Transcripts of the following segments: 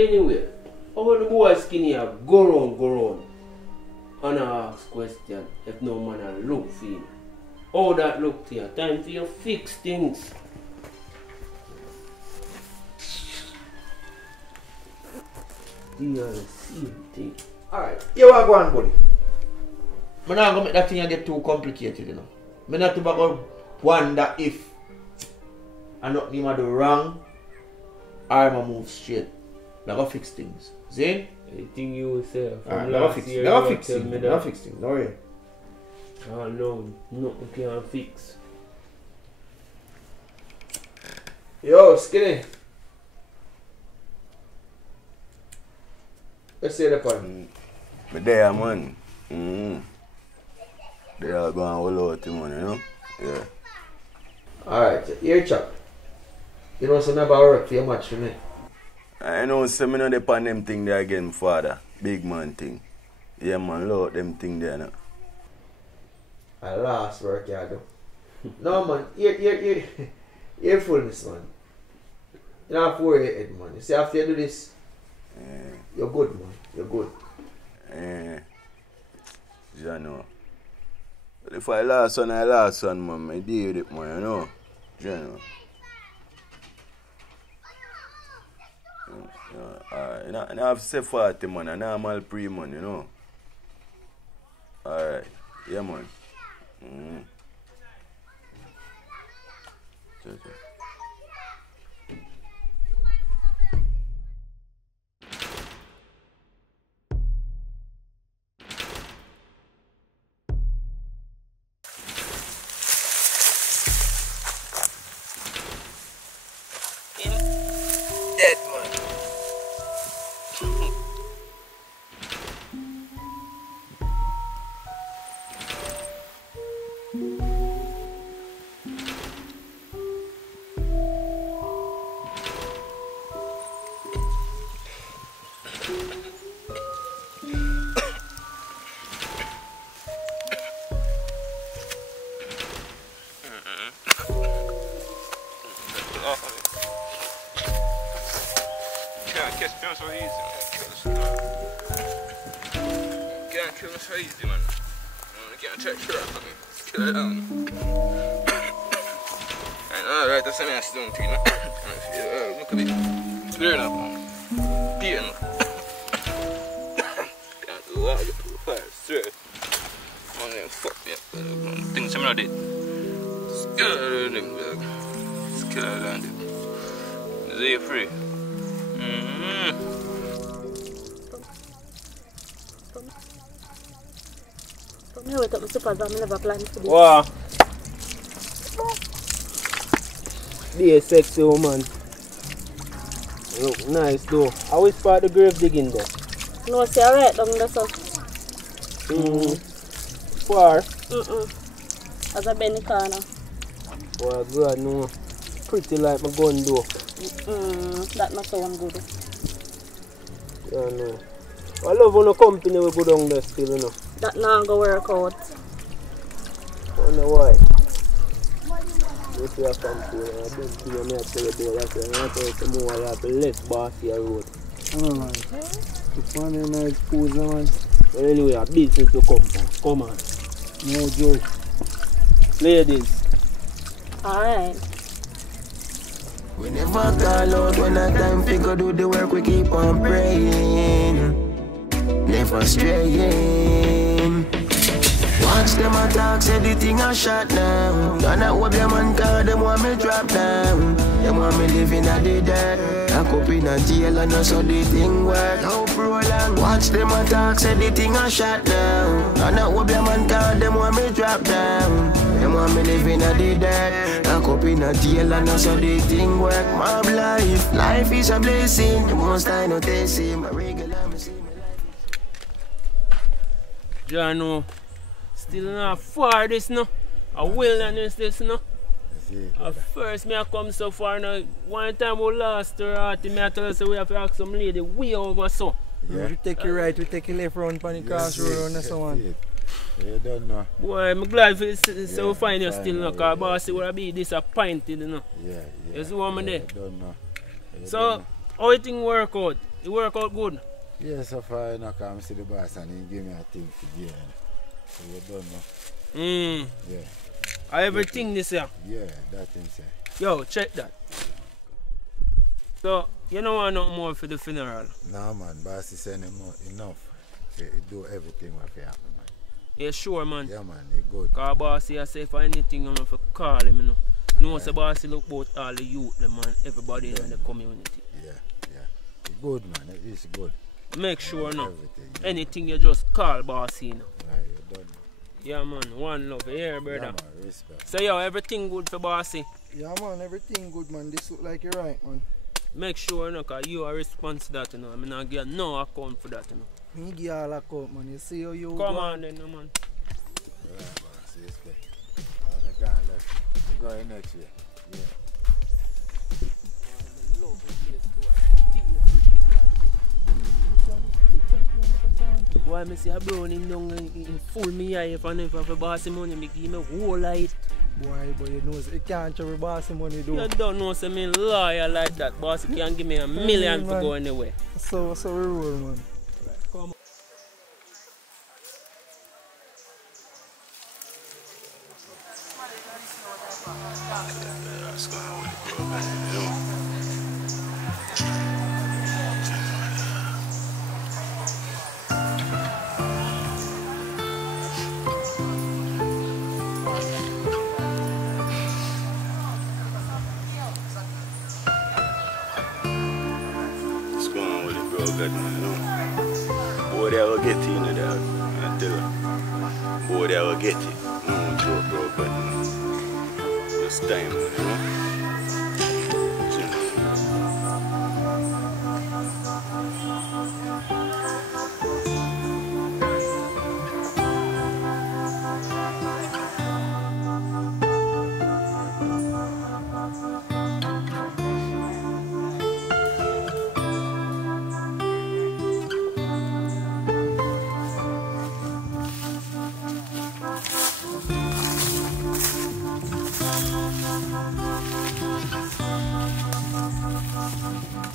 Anyway, how the boy skinny have go round and ask question if no man a look for him. How that look to you? Time for you fix things. You are the same thing. Alright, you are going, buddy. I'm not going to make that thing get too complicated, you know. I'm not going to wonder if I'm not going to do wrong or I'm going to move straight. I'm going to fix things. See? Anything you will say from alright, last year, I'm going to fix things. Don't worry. Oh no, nothing can fix. Yo, Skinny. Let's say the point. But there, man. They are going all out the money, you know? Yeah. Alright, here, chap. You know, so never work for your match for me. I know, so me know they pan them thing there again, father. Big man thing. Yeah, man, load them thing there now. At last work you do. No, man, you're fullness, man. You don't have to worry your head, man. You see, after you do this, you're good, man. You're good. You know. But if I last one, man. I deal with it, man, you know. You know. Alright, I have to say 40, man. A normal pre-man, you know. Alright. Yeah, man. Okay. Dead man. Can't catch me so easy, man. Can't kill me so easy, man. I can't check her out, man. Kill her down. And alright, that's a nice doing thing, man. Look at it. Clear enough, man. Peer enough. Can't do that, get too far, straight. Man, then fuck me up. Things I'm not did. Scare them, dog. Scare them, dude. Is he free? I wake up my super, but I never planned for this. Wow. Be a sexy woman. Look nice though. I always part the grave digging there. No, see, I right down there, so. Far? As a Benny corner. Oh God, no. Pretty like my gun though. That not sound good. Yeah, no. I love when the company we go down there still, you know. That not go work out. I wonder why. This is a company, I don't see me at the door, that's why I tell you some more, I have to less bossy road. Oh man, it's funny nice pose, man. But anyway, a business to come on. No joke. Ladies. Alright. We never call out when a time figure do the work, we keep on praying. Never straying. Watch them attack, say the thing a shot now. And I hope them man call, them want me drop down. Them want me living at the dirt. Lock up in a jail and not so the thing work. No prolong. Watch them attack, say the thing a shot now. And I hope them man call, them want me drop down. Them want me living at the dirt. Lock up in a jail and not so the thing work. Mob life, life is a blessing. The most I know they see my regular me see. Jano, still not far this no. A wilderness this no. At first me I come so far now. One time we lost the rat, me I tell us we have to ask some lady way over so. Yeah. We take you right, we take you left round on the crossroad and so on. You don't know. Boy, I'm glad for so fine you still know, because boss would have been disappointed, you know. Yeah. You see what I'm there? Don't know. So, how you think work out? It work out good? Yeah, so far I not come see the boss and he give me a thing to give. So you don't know. Yeah. Everything this year? Yeah, that thing say. Yo, check that. So, you don't want nothing more for the funeral? No man, boss is saying enough. He do everything what he happen, man. Yeah, sure, man. Yeah, man, he good. Because boss here say for anything, I'm going to call him, you know. No, so boss look about all the youth, the man, everybody in the community. Yeah, yeah. He good, man. He's good. Make sure, no. Everything. Yeah. Anything you just call boss, you know. Right, you don't know. Yeah, man. One love. Yeah, brother. Yeah, man, respect. So, yo, everything good for bossy? Yeah, man, everything good, man. This look like you're right, man. Make sure, no, because you are responsible to that, you know. I mean, I give no account for that, you know. Me give you all account, man. You see how you Come on, then, no, man. Yeah, boss, respect. I'm going left. I'm going next year. Yeah. Boy, I see a brown him down in full me eye if I never for bossy money, me give me whole light. Boy, but you know, you can't trouble bossy money, though. You don't know, say me lawyer like that, boss. You can't give me $1 million for go anywhere. So we roll, man. Come on. God, man, you know. Boy, they will get it, you know, dog. I tell you. Boy, they will get it. No joke, bro, but it's time, you know.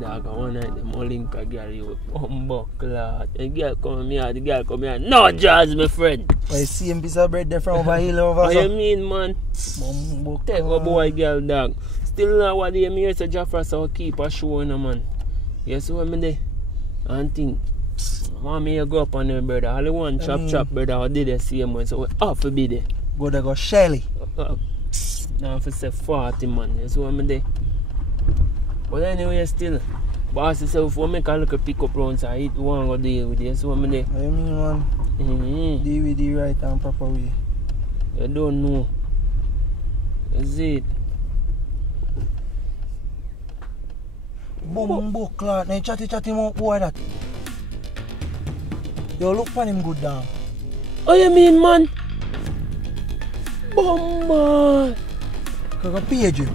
Dog, one night them all link a girl you humbuckler. The girl come here, the girl come here. No jazz, my friend. I see him piece of bread there from over here over. What you mean, man? Take a boy, girl, dog. Still not what they hear so Jaffa so keep a show, you know, man. You see what I mean? And think, want me to go up on there, brother. All the one chop, brother. I did the same one, so we have to be there. Go there, go Shelly. Now if I say 40, man. You see what I mean? But anyway, still, boss yourself, we make a little pick up round, so I want to go deal with you. So I mean, I mean, man, deal with the right and proper way. You don't know. That's it. Bumbo clot, now chatty mouth boy that. Yo, look for him good down. Oh, you mean, man? Bomba! Can I page you?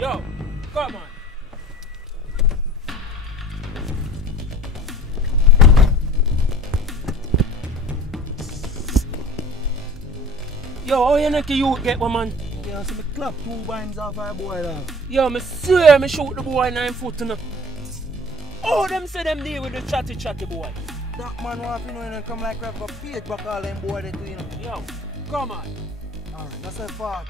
Yo, come on. Yo, how you make you get one, man? Yeah, so me clap 2 binds off our boy dog. Yo, me swear me shoot the boy 9 foot, you know. Oh, them say them deal with the chatty boy. That man want to know and come like crap, but page back all them boy they do, you know. Yo, come on. Alright, that's a fact.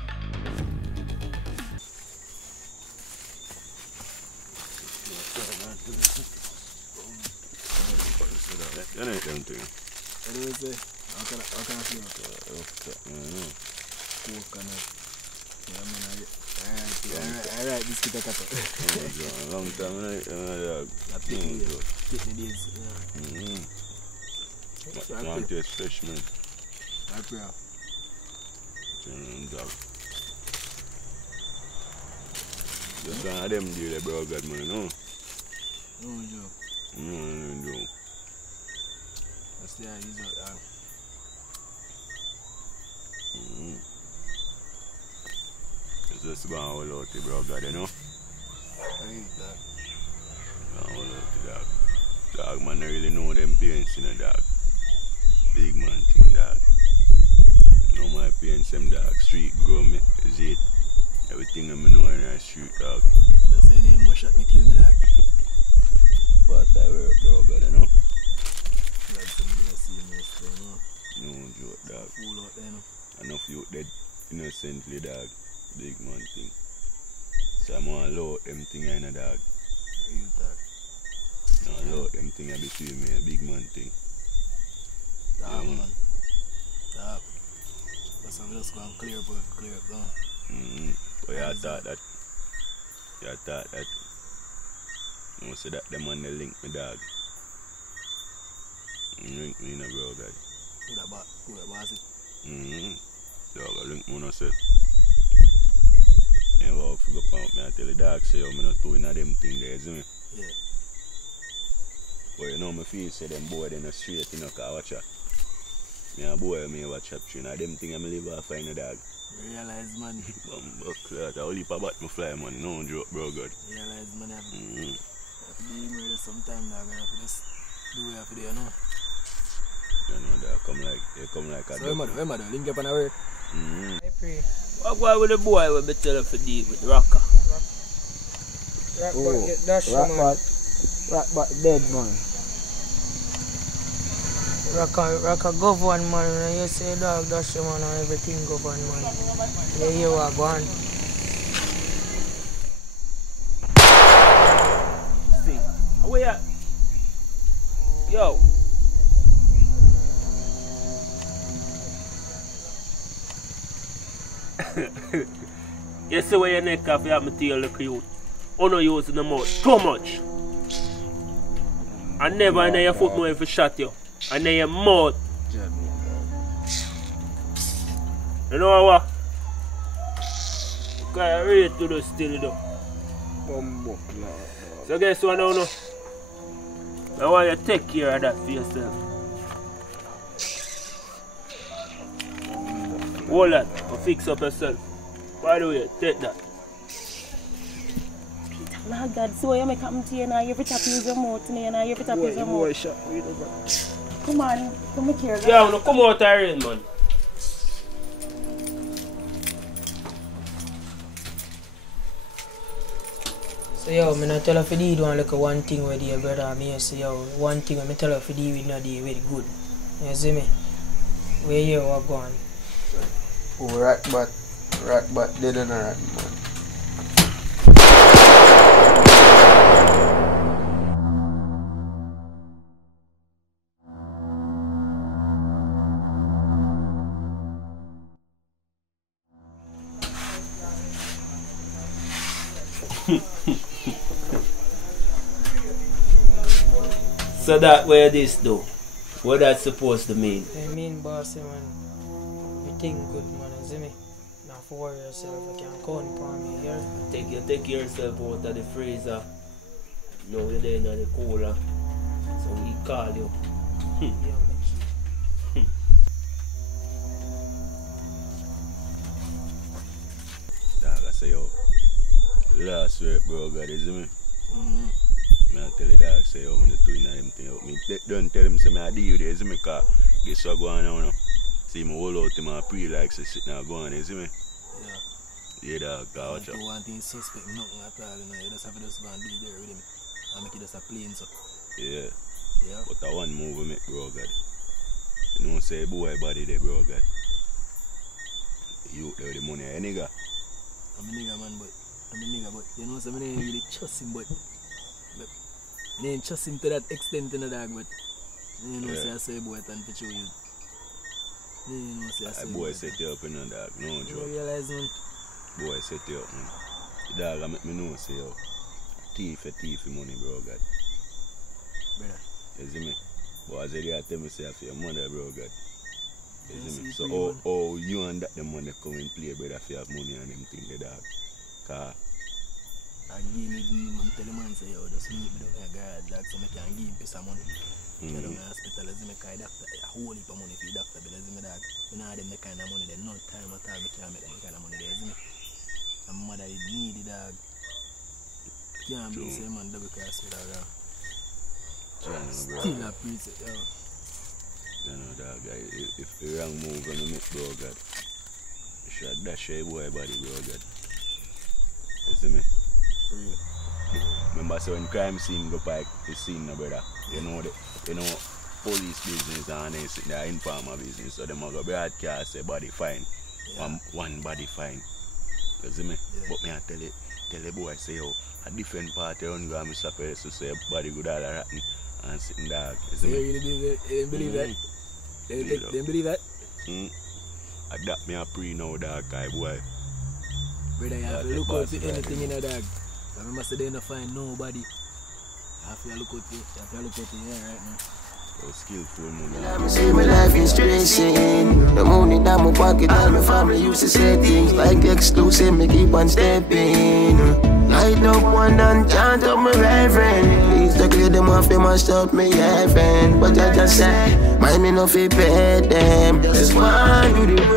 That ain't them thing. What do you say? How can I feel? Coconut. Yeah, man, alright, this kid a cut. A long time, I think the days, yeah. Can't taste fish, man. I pray. Dog. Just one of them do the bro God money, no? No, Joe. No. That's the he's out. just go and hold out the bro, God, you know? Hey, dog. Go and hold out the dog. Dog, man, I really know them parents, you know, dog. Big man thing, dog. You know my parents, them dog. Street grow me, is it? Everything I know in the street, dog. That's the name more shot me kill me, dog. But I work, bro, God, you know? Glad somebody else see me yesterday, you know? No joke, dog. Fool out there, you know? Enough youth dead innocently, dog. Big man thing. So I'm gonna load them thing, you know, dog. You, dog. No, load them thing between me and big man thing. Dog, Yeah, man. Dog. But some just go and clear up, dog. But I thought that. I thought that. You say that them on the link me, dog. Link me, you know, bro, God. Who that boss it? Dog, I link me, you know, say. You know, I forgot about me, I tell the dog, say, I'm not doing them thing there, see me? Yeah. But you know, me feel say them boy they not straight, you know, cause watch out. Me a boy, me watch up train, and them thing I live off in the dog. Realize, man. That a leap about me fly, man, no joke, bro, God. Realize, man, I have to be ignorant sometime, dog, and I have to just do what I have to do, you know? You know, they come like a so remember, link up on our work. I pray. What go with the boy when me tell him to deal with Rocker? Rock get dash, man. Rock dead, man. Rock a govern, man. And you say dog dash, man, and everything govern, man. Yeah, you are gone. See, where you at? Yo. You see where your neck off, you have me tell the youth. You no use in the mouth too much. I never in your foot know if you shot you. And then your mouth. You know what? You can't read to the still though. So guess what now? No? I want you to take care of that for yourself. Hold that and fix up yourself. By the way, take that. My God, so you make come to you now, you have to tap use your mouth, and you have to tap use your mouth. Come on, come here. Yeah, no, come out here, man. So yo, I'm not tell her to do one thing with your brother. Me say yo, one thing I tell her to do with not do very good. You see me? Where you are going? Oh, rat bat, dead and a rat, man. So that where this though? What that's supposed to mean? I mean, boss, man. Everything good, man. You see me? Now for worry yourself, you can count upon me here. Take yourself out of the freezer. Now you're there in the cooler. So we call you. Dog, I say, yo, last week, bro, God, you see me? I tell the dog, say, yo, I'm not doing them thing. Me don't tell him, say, I deal with it, you see me? Because guess what going on now? See me hold out him and pre like, say, sit now, go on, you see me? Yeah, dog, watch out. You want things suspect, nothing at all, you know. You just have to just go and do there with him. And make it just a plain, so. Yeah. Yeah. But I one move we make, bro, God. You know, say, boy, body there, bro, God. You there with the money, eh, nigga? I'm a nigga, man, but you know, so I didn't really trust him, but I didn't trust him to that extent, you know, dog, but you know, say I say, boy, and for show you. You know, say I say, boy, set you up, you know, dog, no joke. You realize, man? Boy, set you up, man. The dog, I make me know, say, yo, thief money, bro, God. Brother. You see me? But as I tell me, say, I feel your mother, bro, God. You see me? So, you and that, the money come and play, brother, if you have money and them thing, the dog. Car. I give him, I'm telling man, say, yo, just meet me down here, God, dog, so I can give him piece of money. You know, in the hospital, as me kind of doctor, a whole heap of money for the doctor, but as me, dog, you know, them the kind of money, there's no time at all, I can't make that kind of money, there, isn't it? I'm can't be same man double cross with that girl. Channel, bro. Still a preset, yo. You know, dog, if the wrong move gonna make, bro, God, you should dash your boy body, bro, God. You see me? For real. Remember, so when crime scene go by the scene, no, brother, you know, police business and they sit there informer business, so them go broadcast say body fine. Yeah. One body fine. You see me? Yeah. But me I tell the boy say, yo, a different party on go and Mr. Perez to say body good all rotten and sitting dog. You see me? You really believe that? They believe that? Adapt me a pre now, dog, guy boy. Brother, you have to look out for anything in a dog. I remember say they don't find nobody. You have to look out for here right now. So skillful, man. See my life in stressing. The money in my pocket, all my family used to say things like exclusive, me keep on stepping. Light up one and chant up my reverend. Please to clear them off, they must stop me heaven. But I just say, mind me no fi pay them. Just one do the work.